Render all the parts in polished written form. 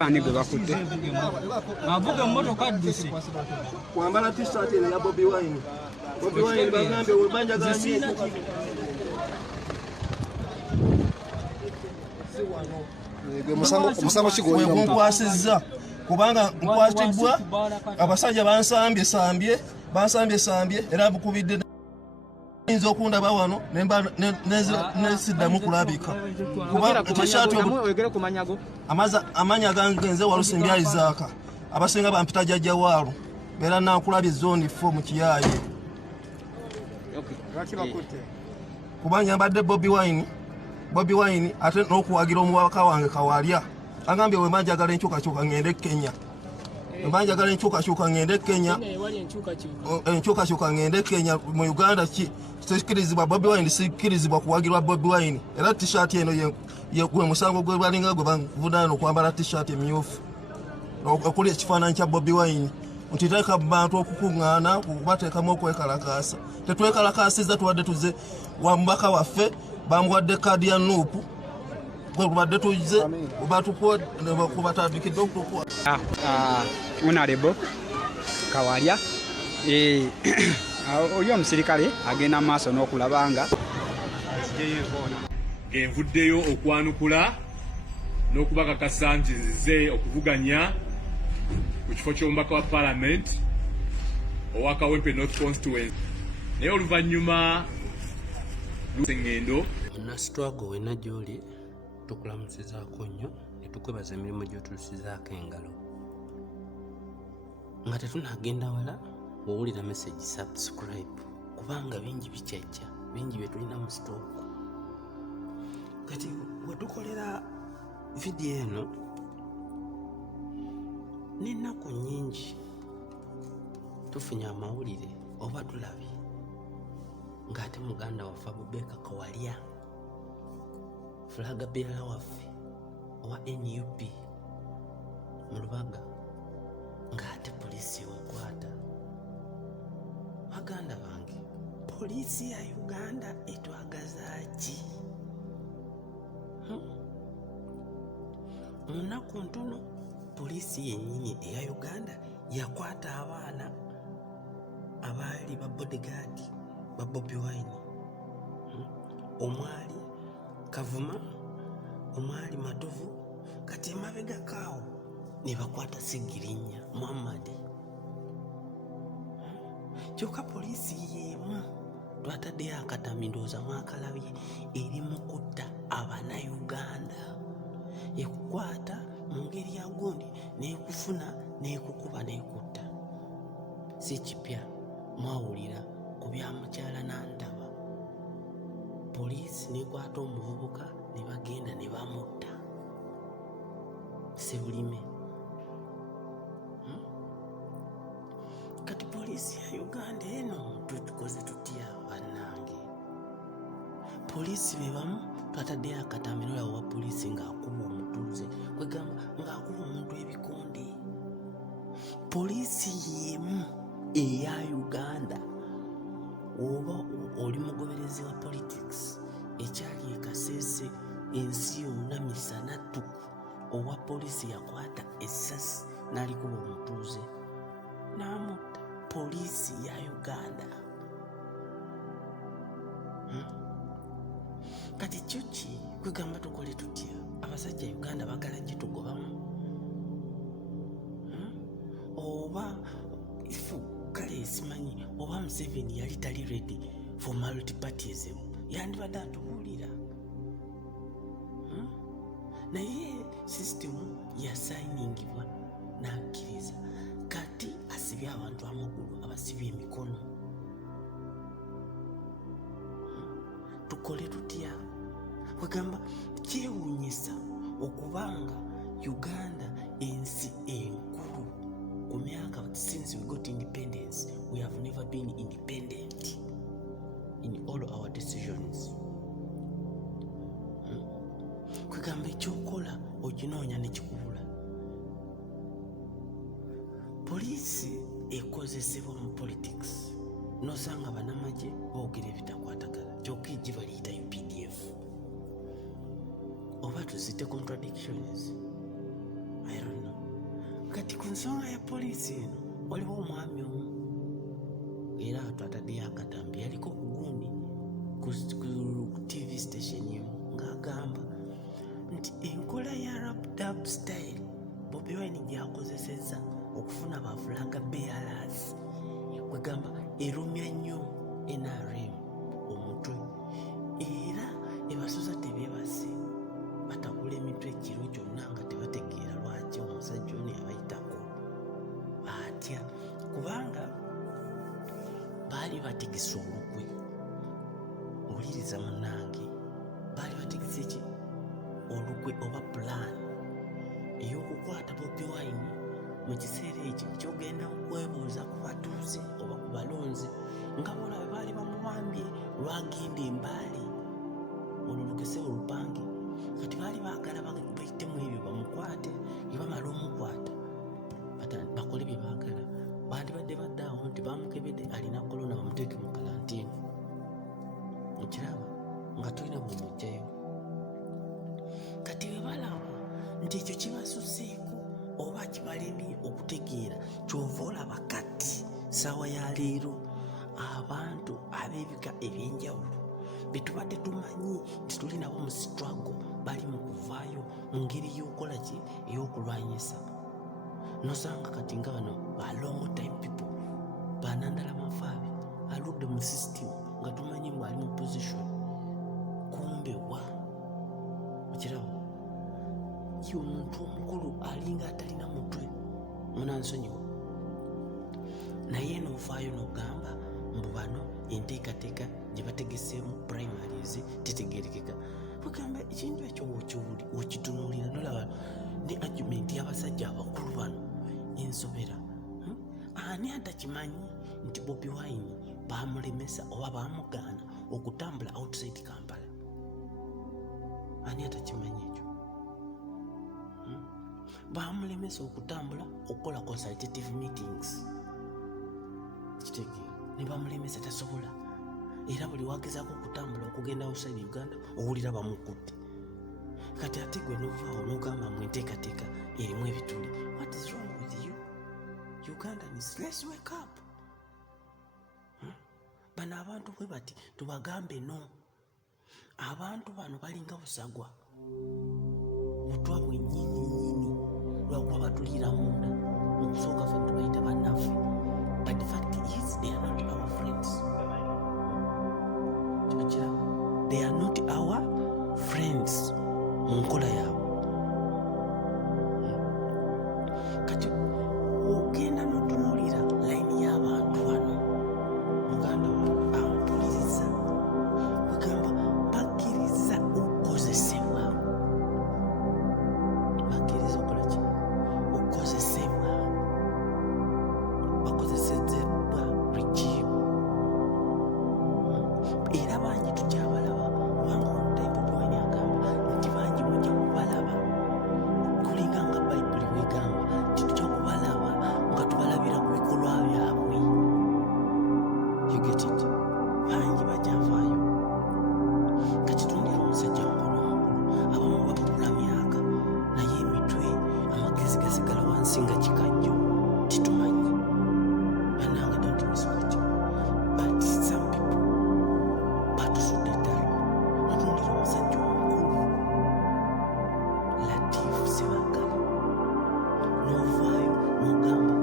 Ani gwe bakutte avuga emmotoka adduse kwambala t-shirt eno ya Bobi Wine. Bobi Wine bagambye webanja gambye omusango kigonya nkwasizza kubanga nkwatibwa abasajja bansambye era bukubidde nzo okundaba wano nesiddamu kulabika kuba t-shirt amanya gangenze walusimbya Isaac abasinga bampita jjajja waalo beera nakulabye zone 4 mu kiyaaye kuba nyambadde Bobi Wine ate n'okuwagira omubaka wange Kawalya agambye we manjagala enkyukakyuka ngende Kenya manjagala enkyukakyuka ngende Kenya enkyukakyuka ngende Kenya mu Uganda sikirizibwa Bobi Wine sikirizibwa kuwagirwa Bobi Wine era t-shirt eno gwe musango gwe balinga gwe bavunaana okwambala t-shirt emyufu okuli ekifaananyi kya Bobi Wine ntiteeka bantu okukuŋŋaana okubateekamu okwekalakaasa tetwekalakaasiza tuwadde tuze wa mubaka waffe bamuwadde kaadi ya nuupu gwebadde tuze kubatandikidde okutukwa Honorable Kawalya oyo omusirikale agenda maaso n'okulaba nga envuddeyo okwanukula n'okubakakasa nti nzize okuvuganya ku kifo ky'omubaka wa Parliament owa Kawempe North Constituency naye oluvannyuma ngendo nasitwago wena gy'oli tukulamusizaako nnyo ne tukwebaza emirimu gy'otuusizaako engalo nga tetunagenda wala owulira message subscribe kubanga bingi bikyajja bingi bye tulina mu stock kati wetukolera vidiyo eno n'ennaku nnyingi tufunye amawulire oba tulabye ng'ate muganda waffe Abubeka Kawalya fulaga beera waffe owa NUP mu Lubaga ng'ate poliisi wekwata. Baganda bange, poliisi ya Uganda etwagaza ki? Munaku ntono poliisi yennyini eya Uganda yakwata abaana abaali ba bodyguard ba Bobi Wine, omwali Kavuma, omwali Matovu, kati emabega kaawo ne bakwata Sigirinya Muhammad. Kyokka poliisi y'emu twataddeyo akatambi ndowooza mwakalabye eri mu kutta Abanayuganda, ekukwata mu ngeri ya gundi n'ekufuna n'ekukuba n'ekutta. Si kipya mwawulira ku bya mukyala Nantaba, poliisi n'ekwata omuvubuka ne bagenda ne bamutta Sebulime. Kati poliisi ya Uganda eno tukoze tutya bannange? Poliisi be bamu twataddeyo akatambi n'olaba wa poliisi ng'akuba omutuuze kwegamba ng'akuba omuntu ebikonde. Poliisi y'emu eya Uganda oba oli mugoberezi wa politics ekyali e Kasese ensi yonna misana ttuku, owa poliisi yakwata essasi n'alikuba omutuuze n'amutta. Poliisi ya Uganda. Kati kyo ki kwegamba tukole tutya? Abasajja Uganda bagala gitugobamu oba ifu kale simanyi oba Museveni yali tali ready for multipartyism, yandibadde atubuulira. Naye system yasayiningibwa n'akkiriza, kati asibye abantu amagulu abasibye emikono. Tukole tutya? Kwegamba kyewuunyisa okubanga Uganda ensi enkulu ku myaka since we got independence, we have never been independent in all our decisions. Kwegamba ekyokola okinoonya ne kikubula. Poliisi ekozesebwa mu politics nosanga bannamagye boogera ebitakwatagana, kyokka ejji baliyita UPDF oba tuzite contradictions. I don't know. Kati ku nsonga ya poliisi eno waliwo omwami omu era twataddeyo akatambi yaliko ku gundi ku TV station emu ng'agamba nti enkola ya rap style Bobi Wine gyakozesezza okufuna bafulaga bearers kwegamba erumya nnyo NRM omutwe era ebasoza tebeebase batakula emitwe ekiro kyonna nga tebategeera lwaki omusajja ono yabayitako atya kubanga baali bategesa olukwe. Owuliriza munnange, baali bategesa eki olukwe oba plan ey'okukwata Bobi Wine mu kiseera ekyo kyogenda okwebuuza ku batuuze oba ku balonzi nga bolabe baali bamuwambye lwagenda embaali olulugese olupange kati baali baagala bayitemu ebyo bamukwate ebamala omukwata bakole bye baagala. Bandibadde baddaawo nti bamukebedde alina korona bamuteeke mu kalantiini mukiraba nga tulina bwemujjayo. Kati bwe balaba nti ekyo kibasuseeko oba kibalemye okutegeera kyova olaba kati ssaawa ya leero abantu ab'ebika ebyenjawulo be tubadde tumanyi nti tuli nabo mu struggle bali mu kuvaayo mu ngeri y'okukola ki ey'okulwanyisa. Nosanga kati nga bano ba long time people banandala mafaabi aludde mu system nga tumanyi mbu ali mu position kumbe wa mukirabo yo omuntu omukulu alinga atalina mutwe munansonyiwa naye n'ovaayo n'ogamba mbu bano enteekateeka gye bategeseemu primaries tetegerekeka. Bugamba ekintu ekyo wokitunuulira nolaba ne argument y'abasajja abakulu bano ensobera ani atakimanyi nti Bobi Wine bamulemesa oba bamugaana okutambula outside Kampala? Ani atakimanyi ekyo? Bamulemesa okutambula okukola consultative meetings kitegeera ne bamulemesa tasobola era buli wagezaako okutambula okugenda outside Uganda owulira bamukutte. Kati ate gwe novaawo n'ogamba mu enteekateeka erimu ebituli. What is wrong with you? Ugandans, let's wake up. Bano abantu bwe bati tubagambe no. Abantu bano balinga busagwa butwa bwennyini lwakuba batulira munda okusooka ffe tubayita bannaffe, but the fact is they are not our friends. They are not our friends mu nkola yaabwe. Kati ogenda n'otunuulira layini y'abantu bano muganda ampuliriza bagamba bakkiriza okukozesebwa. Bakkiriza okukola ki? Okukozesebwa. Bakozesezebwa regime era bangi tukyabalaba kubanga omutaipu Bobi Wine agamba nti bangi mujja kubalaba kulinga nga Bayibuli bwegamba nti tujja kubalaba nga tubalabira ku bikolwa byabwe. You get it? Bangi bakyafaayo. Kati tundira omusajja mukono omukulu abamu babakula myaka naye emitwe amagezi gasigala wansi nga kikajjo titumanyi. Bannange don't misquote, but some people batusudde ddala. Natundira omusajja omukulu Latif Ssebaggala n'ovaayo n'ogamba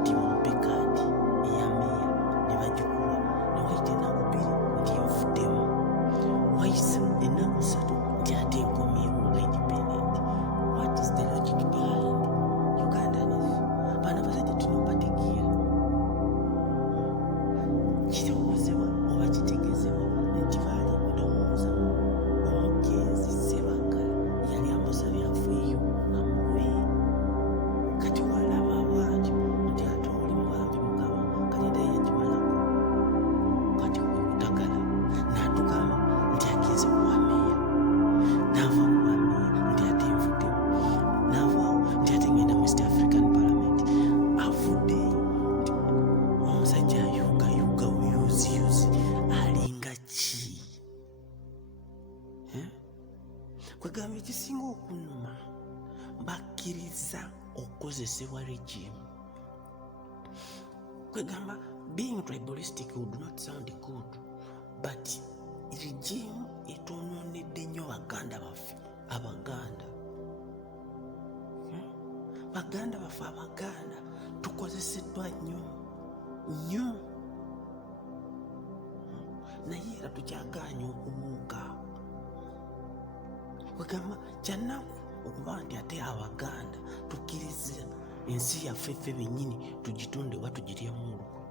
nti mumpe kaadi eya meeya ne bagikuwa ne wayita ennaku bbiri nti enfuddemu, wayise ennaku ssatu nti ate enkomyewo nga independent. What is the logic behind Ugandans? Bano abasajja tulina obategeera. Kirowoozebwa oba kitegeezebwa nti baali ndowooza omugenzi Ssebaggala yali amusabye afeeyo kwegamba ekisinga okunuma bakkiriza okukozesebwa regime. Kwegamba being tribalistic would not sound good, but regime etononedde nnyo baganda baffe abaganda. Baganda baffe abaganda tukozeseddwa nnyo naye era tukyagaanye okubuuka. Kwegamba kyanaku okuba nti ate abaganda tukkiriza ensi yaffe ffe bennyini tugitunde oba tugiryemu olukwe.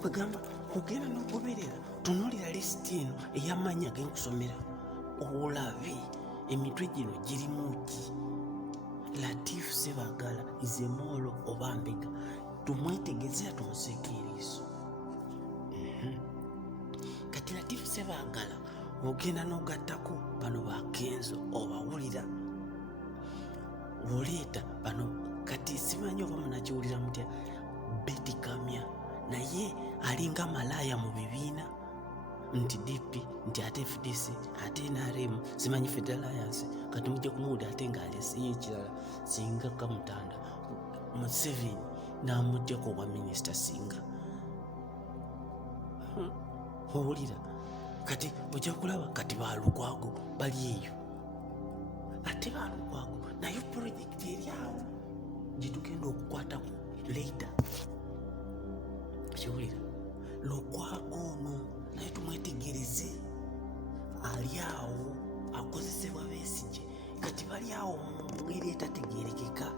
Kwegamba ogenda n'ogoberera tunuulira lisiti eno ey'amaanyi ag'enkusomera olabe emitwe gino girimu ki. Latif Ssebaggala is a Molo oba Mbega, tumwetegezera tumuseeko eriiso. Kati Latif Ssebaggala ogenda n'ogattako bano bakenzo obawulira oleeta bano kati simanyi oba munakiwulira mutya Betty Kamya naye alinga malaaya mu bibiina nti DP nti ate FDC ate NRM simanyi Federal Alliance kati mujja kumuwulira ate ng'aleseyo ekirala singa Kamutanda Museveni n'amuggyako obwa minisita singa owulira kati ojja kulaba kati balukwago bali eyo ate balukwago naye pulojekiti eri awo gitugenda okukwatako later. Kiwulira lukwago ono naye tumwetegereze ali awo akozesebwa Besigye kati bali awo mu ngeri etategeerekeka.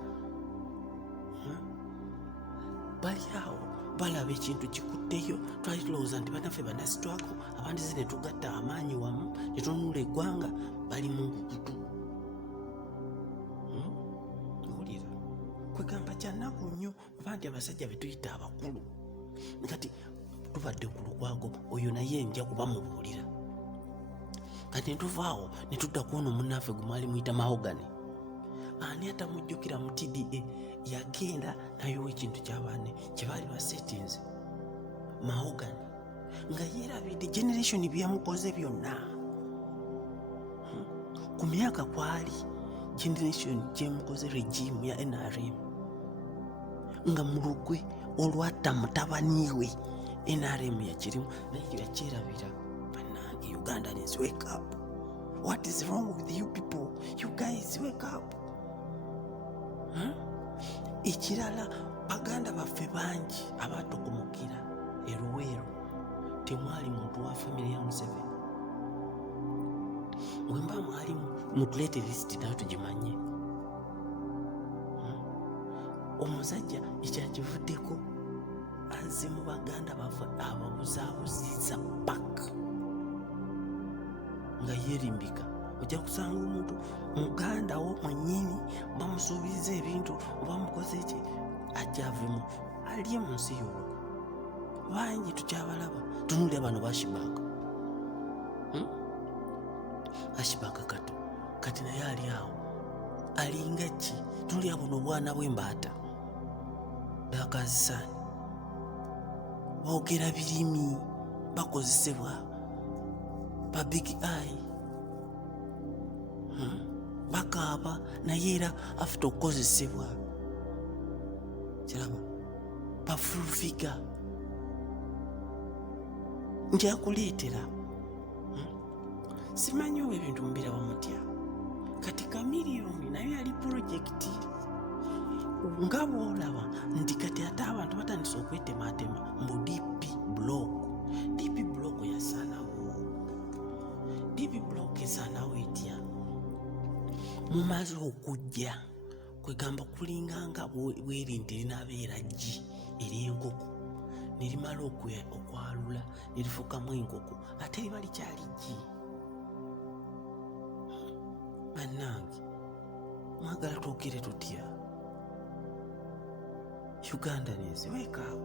Bali awo balaba ekintu kikutteyo twali tulowooza nti banaffe banasitwako abandi ze ne tugatta amaanyi wamu ne tununula eggwanga bali mu nkukutu. Owulira kwegamba kyanaku nnyo oba nti abasajja be tuyita abakulu kati tubadde ku lukwago oyo naye nja kuba mubuulira kati netuvaawo ne tudda kuono munnaffe gwe mwali muyita Mahogany. Ani atamujjukira mu TDA yagenda nayowa ekintu ky'abaane kye baali basetinze Mahogany nga yeerabidde generation byamukoze byonna. Ku myaka kwali generation gyemukoze regime ya NRM nga mu lugwe olwatta mutabani we NRM yakirimu naye yakyerabira. Bannange Ugandans, wake up. What is wrong with you people? You guys wake up. Ekirala baganda baffe bangi abatokomokera eruweero temwali muntu wa family ya Museveni. Wemba mwali mutuleete lisiti nayo tugimanye. Omusajja ekyakivuddeko azze mu baganda baffe ababuzaabuziza paka nga yeerimbika. Ojja kusanga omuntu muganda wo mwennyini bamusuubiza ebintu oba mukoze ki ajavemu alye mu nsi y'olukwe. Bangi tukyabalaba tunulira bano bashibaka ashibaka kato kati naye ali awo alinga ki tunulira buno obwana bw'embaata bakazisaani boogera birimi bakozesebwa ba big eye bakaaba naye era afuta okukozesebwa kiraba bafulufiga njakuleetera simanyi oba ebintu mubiraba mutya kati Kamiliyoni naye ali pulojekiti nga bwolaba nti kati ate abantu batandise okwetematema mu DP block yasaanawo. DP block esaanawo etya mumaze okujja kwegamba kulinganga bwerinti linaabeera ggi ery'enkoko ne limala okwalula ne lifukamu enkoko ate liba likyali ggi. Bannange mwagala twogere tutya? Ugandans, wake up.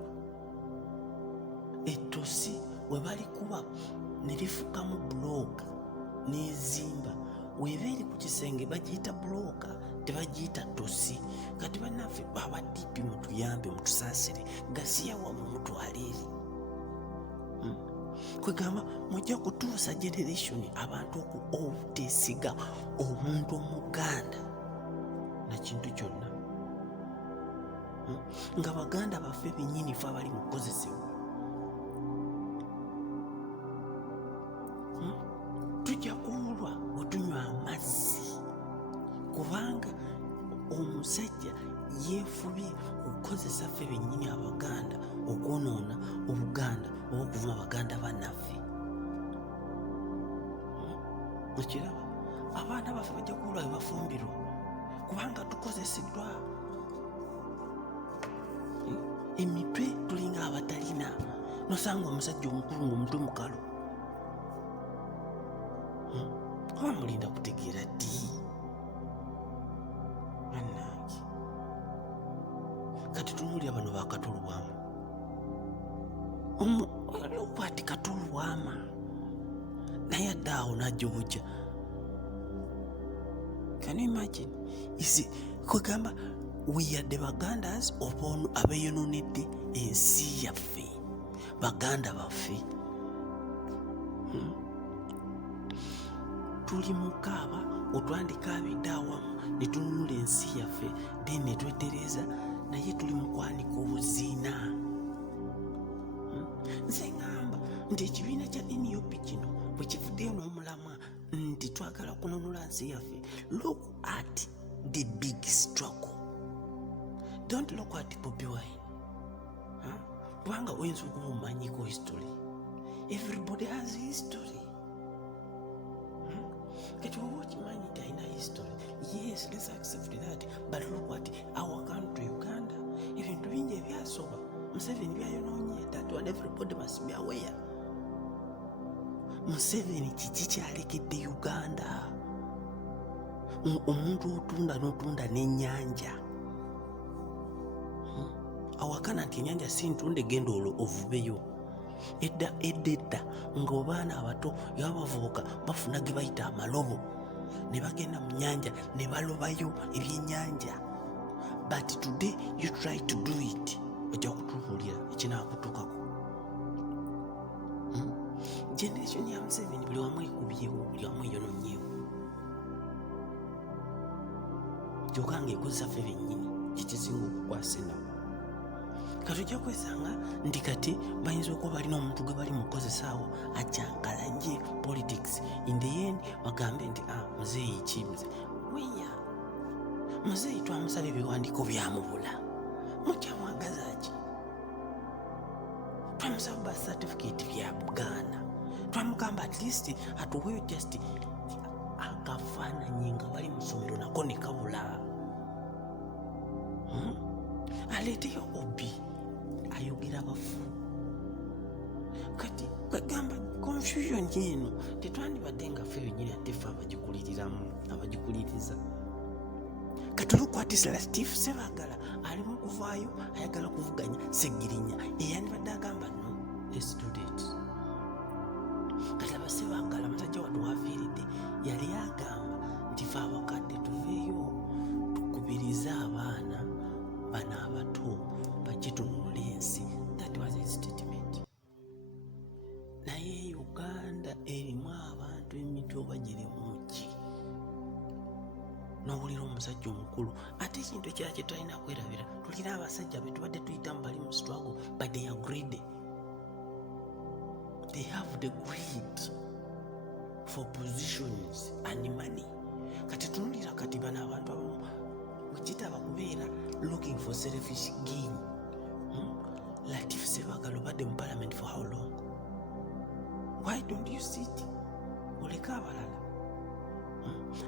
Ettosi we balikuba ne lifukamu block n'ezimba weba eri ku kisenge bagiyita bulooka tebagiyita ttosi. Kati bannaffe aba DP mutuyambe mutusaasire gasiya wamu mutwale eri kwegamba mujja kutuusa generation abantu obutesiga omuntu omuganda nakintu kyonna nga baganda baffe bennyini fe abali mu kukozesebwa. Tujja kuwulwa otunywa amazzi kubanga omusajja yeefubye okukozesa ffe bennyini abaganda okwonoona obuganda oba okuvuma abaganda bannaffe. Okiraba abaana baffe bajja kuwulwa bwe bafumbirwa kubanga tukozeseddwa emitwe tulinga abatalina nosanga omusajja omukulu ng'omutwe mukalu oba mulinda kutegeera ddi bannange. Kati tunuulira bano bakatolubwama okwati katolubwama naye adde awo najja obujja. Can you imagine? Isi kwegamba we are the bagandas oba abeeyonoonedde ensi yaffe baganda baffe. Tuli mukaaba otwandika abidde awamu ne tununula ensi yaffe then ne twetereza naye tuli mu kwanika obuziina. Nze ŋŋamba nti ekibiina kya NUP kino bwe kivuddeyo n'omulamwa nti twagala kununula nsi yaffe. Look at the big struggle. Don't look at Bobi Wine. Kubanga oyinza okuba omanyiko history. Everybody has history. Kati oba okimanyi nti alina history, yes, let's accept that, but look at our country Uganda. Ebintu bingi ebyasoba Museveni byayonoonye, that one everybody must be aware. Museveni kiki kyalekedde Uganda? Omuntu otunda n'otunda n'ennyanja. Awakana nti ennyanja si ntunda egenda olwo ovubeyo. Edda ng'abaana abato yabavubuka bafuna ge bayita amalobo ne bagenda mu nnyanja ne balobayo ebyennyanja. But today you try to do it, ojja kutubuulira ekinaakutukako. Generation ya Museveni buli wamu ekubyewo, buli wamu eyonoonyeewo. Kyokka ng'ekozesa ffe bennyini kikisinga okukwasa ennaku. Kati ojja kwesanga nti kati bayinza okuba balina omuntu gwe bali mukozesaawo ajankalanje politics. In the end bagambe nti muzeeyi ki weya muzeeyi twamusaba ebiwandiiko byamubula mutya mwagaza ki? Twamusaba birth certificate bya Buganda, twamugamba at least atuweeyo just akafaananyi nga bali mu ssomero nako ne kabula. Aleeteyo obi ayogera bafu. Kati kwegamba confusion eno tetwandibadde nga ffe bennyini ate ffe abagikuliriza. Kati olukwati Steve Ssebaggala alimu okuvaayo ayagala kuvuganya Sseggirinya eyandibadde agamba no let's do that. Kati aba Ssebaggala musajja watu wafiiridde yali agamba nti ffe abakadde tuveeyo tukubirize abaana bano abato bajje tununule ensi. That was his statement. Naye Uganda erimu abantu emitwe oba girimu ki? N'owulira omusajja omukulu ate ekintu ekirala kye tulina kwerabira, tulina abasajja be tubadde tuyitamu bali mu struggle but they are greedy. They have the greed for positions and money. Kati tunulira kati bano abantu abamu wekitaba kubeera looking for selfish gain. Latif Ssebaggala obadde mu parliament for how long? Why don't you sit? Oleka abalala.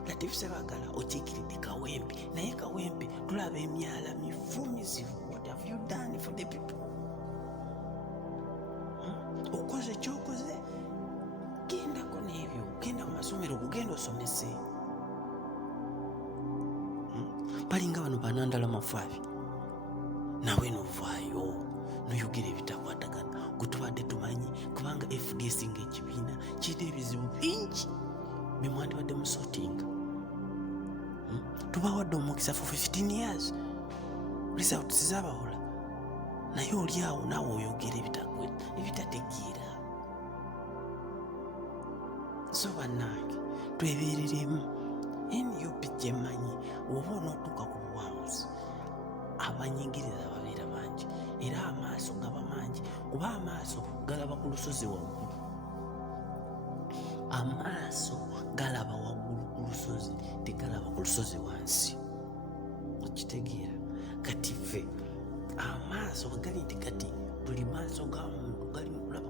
Latif Ssebaggala okiikiridde Kawempe, naye Kawempe tulaba emyala mivumizivu. What have you done for the people? Okoze kyokoze, gendako n'ebyo, genda mu masomero kugenda osomese. Balinga bano banandala mafaabi nawe novaayo noyogera ebitakwatagana gwe tubadde tumanyi kubanga FDC ng'ekibiina kirina ebizibu bingi bye mwandibadde musootinga. Tubawadde omukisa for 15 years results zabawula naye oli awo naawe oyogera ebitategeera. so bannange twebereremu. NUP gyemanyi oba onootuuka ku buwauzi abanyingiriza babeera bangi era amaaso gaba mangi kuba amaaso galaba ku lusozi waggulu. Amaaso galaba waggulu ku lusozi tegalaba ku lusozi wansi. Okitegeera? Kati ffe amaaso gali nti kati buli maaso ga muntu gali mu kulaba